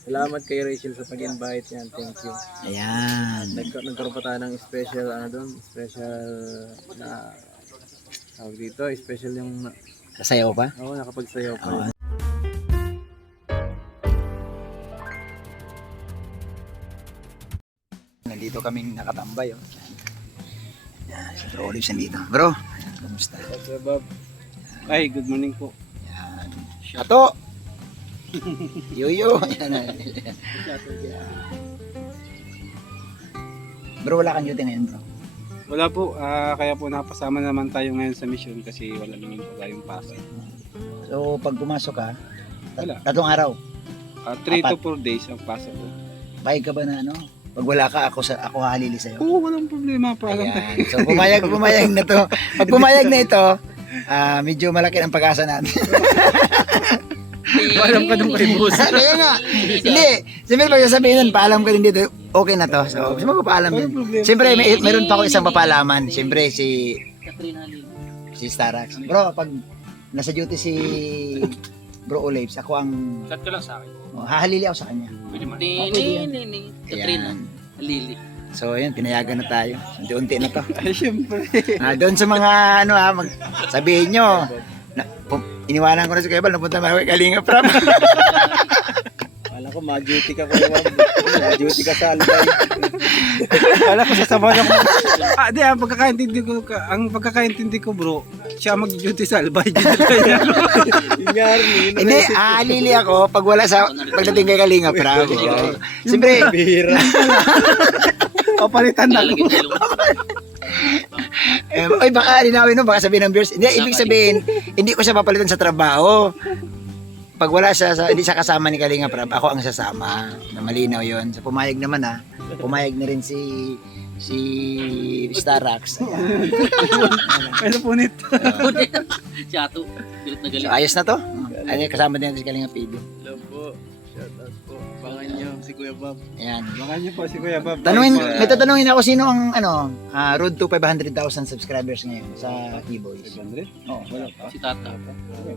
Salamat kay Rachel sa pag-invite yan. Thank you. Ayan. Nagkaroon pa tayo ng special, special na, tawag dito, special yung, Sasayaw pa? nakapagsayaw pa. Oo. Nandito kaming nakatambay. Oh. Yan, si Bro Olives nandito. Bro, kamusta? Okay, Bob. Ay, good morning po. Yan. Shato! Yuyo! Yan. Bro, wala kang duty ngayon, bro. Wala po, kaya po napasama naman tayo ngayon sa mission kasi wala naman po tayong pasok. So, pag pumasok ka, Wala. tatlong araw, 3 to 4 days ang pasok po. bayad ka ba na ano? Pag wala ka, ako hahalili sa'yo. Oo, walang problema pa. Ayan. So, pumayag na to. Pag pumayag na ito, medyo malaki ang pag-asa natin. Walang pa nung kay boss. Kaya nga. Hindi. Siyempre pag sasabihin nun, paalam ka din dito, okay na to. So, gusto mo paalam din. Siyempre, meron pa ako isang papalaman. Siyempre, si Starax. Bro, pag nasa duty si Bro Olives, ako ang Chat ka lang sa akin. hahalili ako sa kanya. Katrina, Ayan. Lili. So, ayan, pinayagan na tayo. Unti-unti na to. Ay, syempre. Doon sa mga, sabihin nyo, iniwanan ko na si Kuya Bal, napunta na kay Kalinga Prab. Kala ko, ma-duty ka Kuya Bob. Ma-duty ka sa Albay. Kala ko sasabahan ako. Di, ang pagkakaintindi ko bro, siya mag-duty sa Albay. Hindi, aalili ako pag wala sa, pagdating kay Kalinga Prab. Siyempre, Bihira. Papalitan na ko. ay baka linawin no, baka sabihin ng viewers, hindi, ibig sabihin, hindi ko siya papalitan sa trabaho. Pag wala siya, hindi siya kasama ni Kalinga Prab, ako ang sasama. Na malinaw yun. So, pumayag naman pumayag na rin si Starax. Ano po nito? Chato. Galit na So, galit. ayos na to. Ay, kasama din si Kalinga Pido. Hello po. Shout out po. Bangan niyo si Kuya Bob. Ayan. Bangan niyo po si Kuya Bob. May tatanungin ako sino ang road to 500,000 subscribers ngayon sa T-Boys. 500? Oo. Wala pa. Si Tata.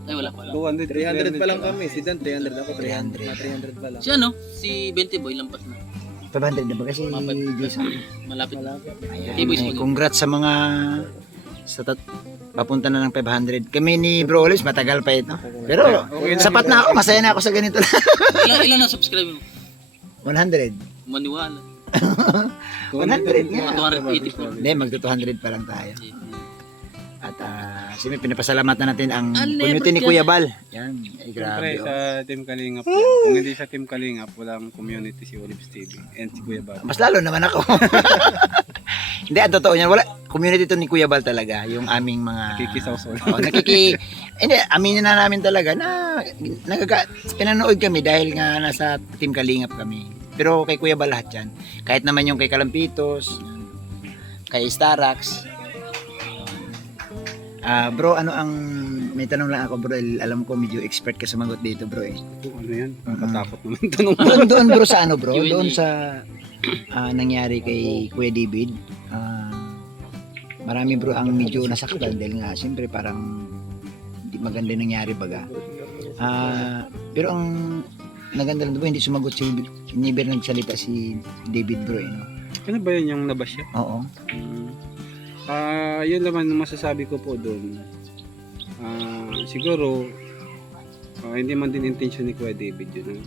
Ay, wala pala. 200. 300 pa lang kami. Si Dan 300 ako. 300. 300 pa lang. Si ano? Si 20 Boy, lampas na. 500 na ba kasi Jason? Malapit. Ayan. T-Boys Ay, po. congrats sa mga papunta na ng 500. Kami ni Bro Olives matagal pa ito. Pero sapat na ako, masaya na ako sa ganito lang. Ilan na subscribe mo? 100. Maniwala. 100 nga. 284. Hindi, magto 200 pa lang tayo. At siyempre pinapasalamatan natin ang community ni Kuya Bal. Yan, ay Siyempre grabe. sa Team Kalingap. Kung hindi sa Team Kalingap, walang community si Olives TV and si Kuya Bob. Mas lalo naman ako. Hindi, ang totoo niyan, wala, community to ni Kuya Bal talaga, yung aming mga... Kikisaw-saw. Hindi, aminin na namin talaga na pinanood kami dahil nga nasa Team Kalingap kami. Pero kay Kuya Bal lahat yan. Kahit naman yung kay Kalampitos, kay Starax. Bro, may tanong lang ako bro, alam ko medyo expert ka sumagot dito bro eh. Ano yan? Nakatakot naman tanong. Doon bro sa ano bro, Q&A. doon sa nangyari kay Kuya David. Marami bro ang medyo nasaktan dahil nga siyempre parang hindi maganda yung nangyari baga. Pero ang naganda lang bro, hindi sumagot never nagsalita si David bro eh, no? Ano ba yun yung nabas siya? Oo. Yun naman ang masasabi ko po doon. Siguro hindi man din intention ni Kuya David yun.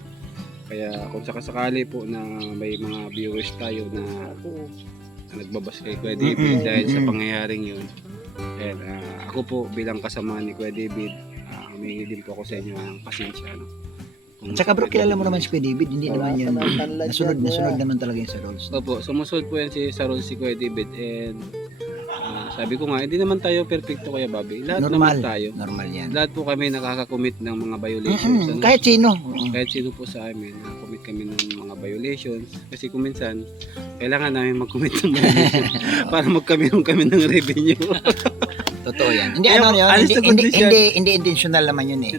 Kaya kung sakasakali po na may mga viewers tayo na nagbabas kay Kuya David dahil sa pangyayaring yun. And, ako po bilang kasama ni Kuya David, humingi din po ako sa inyo ng pasensya. No? Tsaka bro, kilala mo naman si Kuya David, hindi naman yun. Nasunod naman talaga yun sa roles. Opo, sumusunod po yan sa role si Kuya David and sabi ko nga, hindi naman tayo perfecto Kuya Bobby. Lahat naman tayo. Normal yan. Lahat po kami nakaka-commit ng mga violations. Ano? Kahit sino. Kahit sino po sa amin, commit kami ng mga violations. Kasi kung minsan, kailangan namin mag-commit ng violations para magkamiron kami ng revenue. Totoo yan. Hindi Kaya ano yun, alis hindi, na hindi, condition. hindi intentional naman yun eh.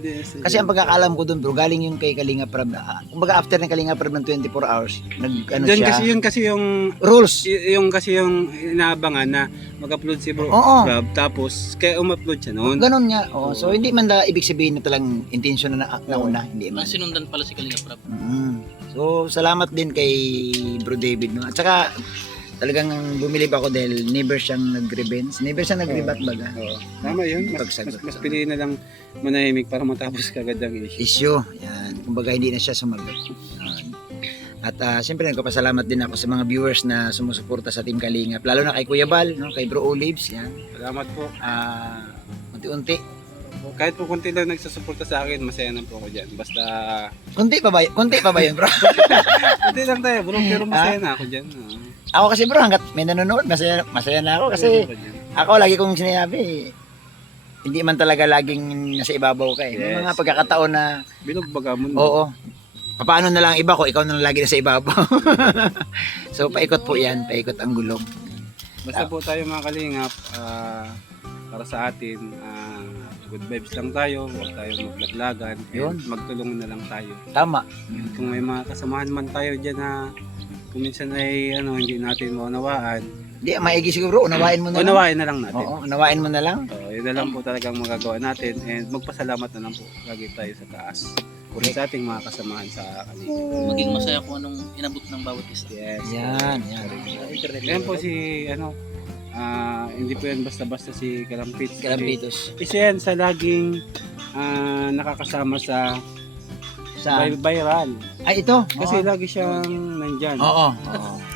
Kasi ang pagkakalam ko dun bro, galing yung kay Kalinga Prab na, kumbaga after ng Kalinga Prab ng 24 hours, ano Diyan siya, kasi yung rules. yung kasi yung inaabangan na mag-upload si bro Oo. Rob, tapos kaya um-upload siya noon. Ganon nga. Oh, so hindi man ibig sabihin na talang intention na nauna, hindi man. Mas sinundan pala si Kalinga Prab. So salamat din kay Bro David no. At saka talagang bumilib ako dahil never siyang nag-revenge, never siyang nag-rebat baga. Oo. Tama yun. Pagsagot. Mas piliin na lang manahimik para matapos kagad ang issue. Issue. Yan. Kumbaga hindi na siya sumagot. Yan. At siyempre nagpapasalamat din ako sa mga viewers na sumusuporta sa Team Kalingap. Lalo na kay Kuya Bal, no? Kay Bro Olives. Yan. Salamat po. Unti-unti. Kahit po konti lang nagsusuporta sa akin, masaya na po ako dyan. Basta, Kunti pa ba yun bro? konti lang tayo bro, pero masaya na ako dyan. Ako kasi bro, hanggat may nanonood, masaya na ako kasi ako lagi kong sinasabi, hindi man talaga laging nasa ibabaw ka eh. May Yes. mga pagkakataon na, Bilog baga mo. oo, paano na lang iba ko, ikaw na lang lagi nasa ibabaw. So paikot po yan, paikot ang gulong. Basta po tayo mga kalingap, para sa atin, good vibes lang tayo, huwag tayo maglaglagan, Yun. magtulungan na lang tayo. Tama. Kung may mga kasamahan man tayo dyan na kung minsan ay hindi natin maunawaan, Hindi, maigi siguro, unawain mo na lang. unawain na lang natin. Oo, unawain mo na lang. Yun na lang po talagang magagawa natin and magpasalamat na lang po lagi tayo sa taas. Correct. Sa ating mga kasamahan sa kanila. Maging masaya kung anong inabot ng bawat isa. Yes. Yan. Ayan po si hindi po yan basta-basta si Kalampit. Kalampitos. Isa yan sa laging nakakasama sa viral. Ay, ito. Kasi lagi siyang nandyan. Oo.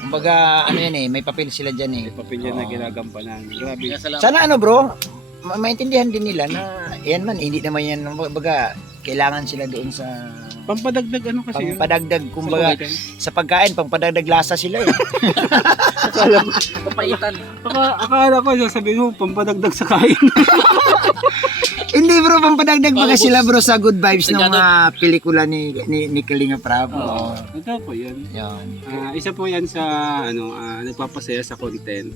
Kumbaga, ano yan eh, may papel sila dyan eh. May papel yan na ginagampanan. Grabe. Kaya salamat. Sana ano bro, maintindihan din nila na yan man, hindi naman yan, kumbaga, kailangan sila doon sa Pampadagdag kasi yun. pampadagdag, kumbaga, sa pagkain, pampadagdag lasa sila eh. Papaitan. Akala ko sasabihin mo, pampadagdag sa kain. Hindi bro, pampadagdag baga Paubos. sila bro sa good vibes ng Sagado. mga pelikula ni Kalinga Prab. Oo. Ito po yun. Yan. Isa po yan sa nagpapasaya sa content.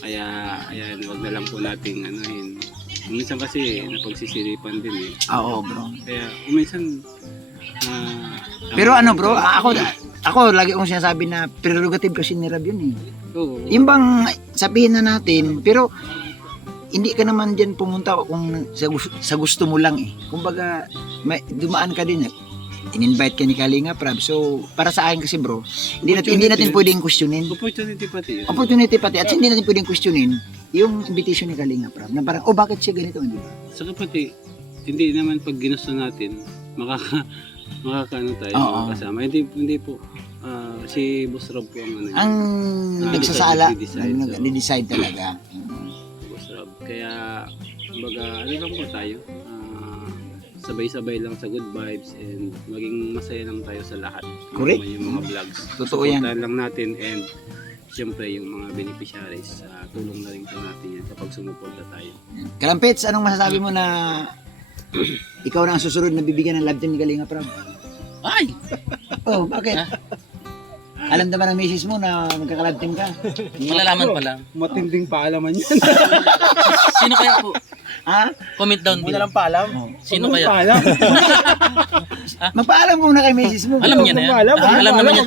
Kaya ayan, wag na lang po nating yun. Minsan kasi napagsisiripan din eh. Oo bro. Kaya minsan Pero ano bro, ako lagi kong sinasabi na prerogative kasi ni Rab yun eh. oo. Yung bang sabihin na natin, pero hindi ka naman dyan pumunta kung sa gusto mo lang eh. Kumbaga, dumaan ka din eh. In-invite ka ni Kalinga Prab. So, para sa akin kasi bro, hindi natin pwedeng questionin. Opportunity pati yun. Opportunity pati at hindi natin pwedeng questionin yung invitation ni Kalinga Prab. Na parang, bakit siya ganito? Hindi ba? Saka pati, hindi naman pag ginusto natin, makakaano tayo, Oo. makakasama. Hindi po. Si Boss Rob po ang Ang nagsasala, nag-decide. nag-decide talaga. Boss Rob. Kaya, kumbaga, lang po tayo. Sabay-sabay lang sa good vibes and maging masaya lang tayo sa lahat. Correct. Yung mga vlogs. Totoo yan. Supportahan lang natin and siyempre yung mga beneficiaries, tulong na rin po natin yan kapag sumuporta tayo. Kalampets, anong masasabi mo na ikaw na ang susunod na bibigyan ng love team ni Kalinga Prab? Ay! Oh, bakit? Alam naman ng misis mo na magkakalab team ka. Malalaman pa lang. Matinding paalaman yan. Sino kaya po? Ha? Comment down below. paalam. Sino kaya? Paalam. Magpaalam muna kay misis mo. Alam niya na yan. Alam naman niya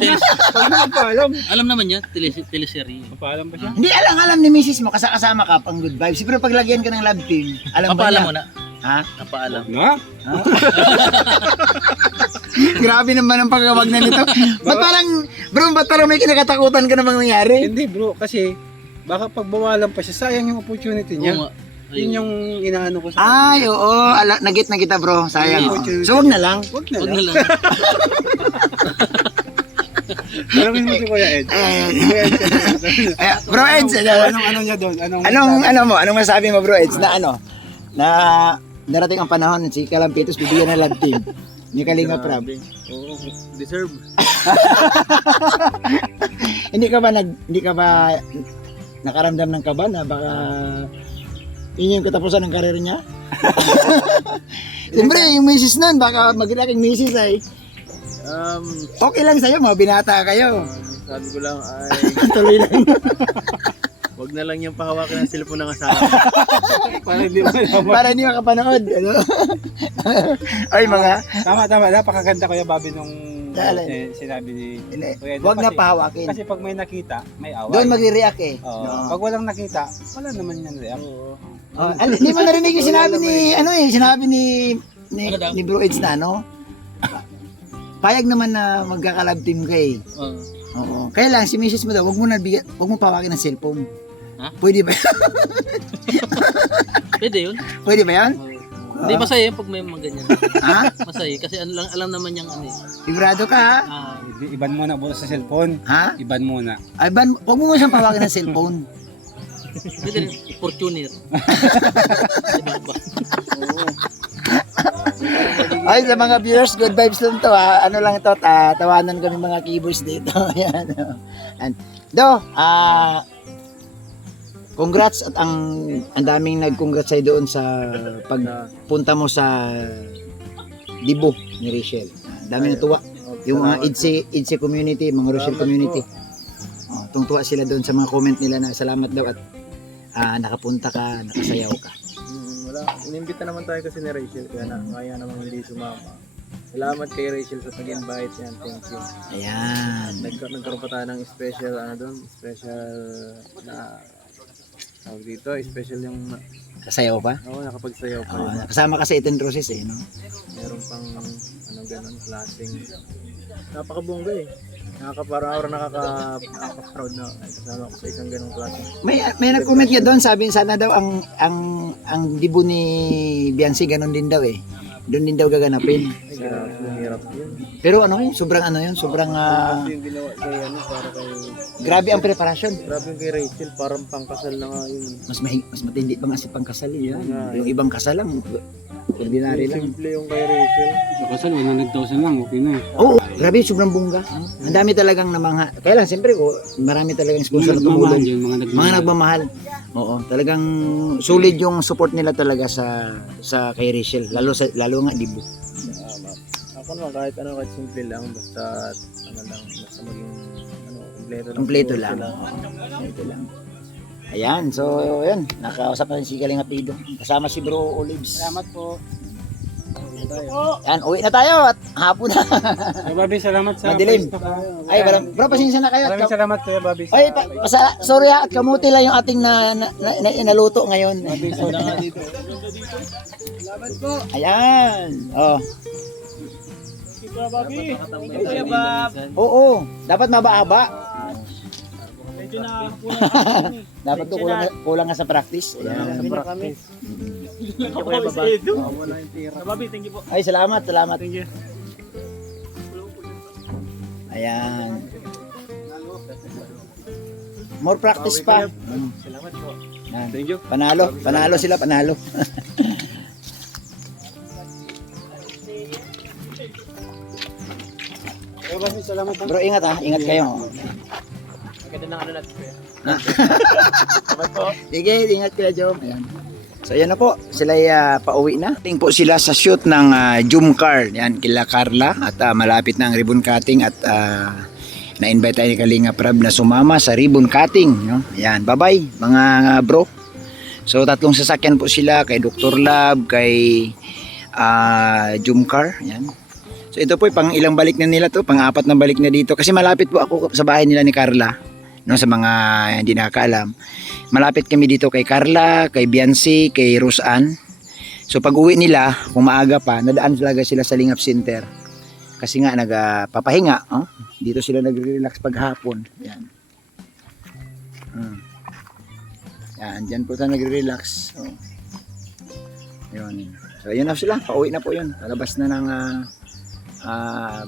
Paalam. alam naman niya teleserye. Paalam pa siya? Hindi, alam ni misis mo, kasama ka pang good vibes. Pero pag lagyan ka ng love team, alam ba Papaalam niya? mo na. Ha? Papaalam. Na? Grabe naman ang pagkawag na nito. Ba't parang may kinakatakutan ka namang nangyari? Hindi bro, kasi baka pagbawalan pa siya, sayang yung opportunity niya. Oo nga. Yun yung inaano ko sa Ay, oo. Nagit na kita bro. Sayang. Opportunity. So, wag na lang. Wag na Huwag lang. na lang. Alamin mo si Kuya Ed. Bro Eds, Anong niya doon? anong masabi mo bro Eds na na darating ang panahon si Kalampitos bibigyan ng love team ni Kalinga Prab. Oo, deserve. Hindi ka ba nakaramdam ng kaba na baka yun yung katapusan ng karir niya? Siyempre, yung misis nun, baka maglaking misis ay okay lang sa'yo, mga binata kayo. Sabi ko lang ay Tuloy lang. Huwag na lang yung pahawakin ng cellphone ng asawa. Para hindi mo naman. Para hindi makapanood. Ano? Ay, mga... Tama. Napakaganda Kuya Bobby nung Dahil- sinabi ni Kuya Edo. Huwag na Kasi- pahawakin. Kasi pag may nakita, may away. Doon magre-react eh. Oo. No. Pag walang nakita, wala naman yan react. Hindi mo narinig yung sinabi ni, sinabi ni Ano daw? ni Bro Eds na, no? Payag naman na magkakalab team ka eh. Oo. Oo. Kaya lang, si Mrs. mo daw, wag mo pawakin ng cellphone. Ha? Pwede ba? Pwede yun. Pwede ba yan? Hindi masaya yun pag may mga ganyan. Ha? Masaya kasi alam naman yung ano eh. Sigurado ka, ha? Ah, Iban muna buo sa cellphone. Ha? Iban muna. Ay, wag mo siyang pawakin ng cellphone. pwede rin. Fortuner. Diba ba? Ay, sa mga viewers, good vibes lang to, ha? Ano lang ito, tawanan kami mga keyboards dito. Yan. And, congrats at ang daming nag-congrats sa'yo doon sa pagpunta mo sa Dibo ni Rachel. Ang daming natuwa. Yung mga IDSI community, mga Rochelle community. Oh, tungtuwa sila doon sa mga comment nila na salamat daw at nakapunta ka, nakasayaw ka. Wala. Inimbita naman tayo kasi ni Rachel. Kaya naman hindi sumama. Salamat kay Rachel sa pag-invite yan. Thank you. Ayan. Nagkaroon pa tayo ng special, special na tawag dito, special yung Kasayaw pa? nakapagsayaw pa Oh, yun. kasama ka sa Iten Roses eh, no? Meron pang ganun, klaseng napakabongga eh. Nakaka-proud na kasama ko sa isang ganung klase. May nag-comment niya doon, sabi sana daw ang Dibo ni Biancy ganun din daw eh. Doon din daw gaganapin. Ay, grabe, mahirap yun. Pero sobrang Kasi yung ginawa kay para kay grabe ang preparasyon. grabe yung kay Rachel, parang pangkasal na nga yun. Mas matindi pa nga si pangkasal yan. Yeah. Yung ibang kasal lang, ordinary lang. Simple yung kay Rachel. Sa kasal, 100,000 lang. Okay na. Oo, grabe, sobrang bongga. Ang dami talagang namangha. Kaya lang, siyempre marami talagang sponsor na tumulong. Yun, Mga nagmamahal. Oo, talagang solid yung support nila talaga sa kay Rachel. Lalo nga Dibo. Ako naman kahit simple lang, basta maging Kompleto lang. Kompleto lang. Ayan, so yun, nakausap natin si Kalinga Pido. Kasama si Bro Olives. Salamat po. Yan, uwi na tayo at hapon na. Kuya Bobby, salamat sa Madilim. pwesto ka. Ay, bro, pasensya na kayo. Maraming salamat Kuya Bobby. Ay, sorry ha, at kamuti lang yung ating naluto ngayon. Ayan. Oh. Kuya Bob. Oo, dapat mababa. Medyo na Dapat to kulang nga sa practice. Ayan. Bobby, thank you po. Ay, salamat. Thank you. Ayan. More practice pa. Salamat po. Yan. Thank you. Panalo sila, panalo. Kuya Bobby, salamat. Bro, ingat ha, ingat kayo. Maganda na natin kuya. Sige, ingat kayo, Jom. Ayan. So, ayan na po. Sila pauwi na. Ting po sila sa shoot ng Jumcar. Yan, kila Carla. At malapit na ang ribbon cutting. At na-invite tayo ni Kalinga Prab na sumama sa ribbon cutting. No? Ayan, bye-bye mga bro. So, 3 sasakyan po sila. Kay Dr. Lab, kay Jumcar. Ayan. So, ito po, pang ilang balik na nila to. Pang-4 na balik na dito. Kasi malapit po ako sa bahay nila ni Carla. No, sa mga hindi nakakaalam. Malapit kami dito kay Carla, kay Biancy, kay Roseanne. So pag uwi nila, kung maaga pa, nadaan talaga sila sa Lingap Center. Kasi nga nagpapahinga, dito sila nagre-relax paghapon. Yan. Yan, diyan po tayo nagre-relax. Yun. So yun na sila, pauwi na po yun. Palabas na ng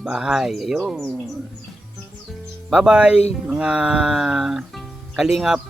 bahay. Ayun. Bye-bye mga kalingap.